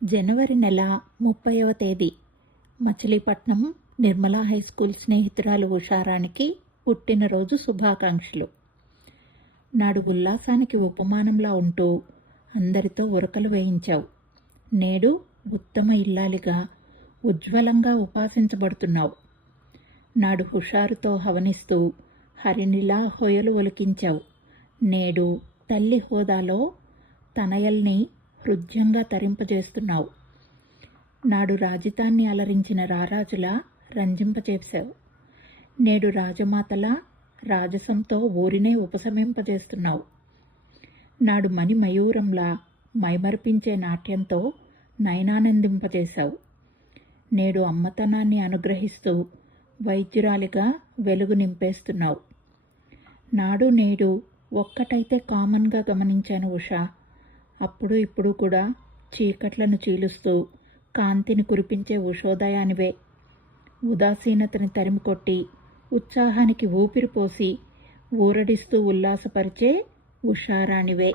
జనవరి నెల 30వ తేదీ Machilipatnam Nirmala high school స్నేహితురాలు ఉషారానికి పుట్టినరోజు శుభాకాంక్షలు. నాడు ఉల్లాసానికి ఉపమానంలా ఉంటూ అందరితో ఉరకలు వేయించావు. నేడు ఉత్తమ ఇల్లాలిగా ఉజ్వలంగా ఉపాసించబడుతున్నావు. నాడు హుషారుతో హవనిస్తూ హరినిలా హొయలు ఒలికించావు. నేడు తల్లి హోదాలో తనయల్ని హృద్యంగా తరింపజేస్తున్నావు. నాడు రాజితాన్ని అలరించిన రారాజులా రంజింపచేశావు. నేడు రాజమాతలా రాజసంతో ఊరినే ఉపశమింపజేస్తున్నావు. నాడు మణి మయూరంలా మైమరిపించే నాట్యంతో నయనానందింపజేశావు. నేడు అమ్మతనాన్ని అనుగ్రహిస్తూ వైద్యురాలిగా వెలుగు నింపేస్తున్నావు. నాడు నేడు ఒక్కటైతే కామన్గా గమనించాను ఉషా. అప్పుడు ఇప్పుడు కూడా చీకట్లను చీలుస్తూ కాంతిని కురిపించే ఉషోదయానివే. ఉదాసీనతని తరిమికొట్టి ఉత్సాహానికి ఊపిరి పోసి ఊరడిస్తూ ఉల్లాసపరిచే ఉషారాణివే.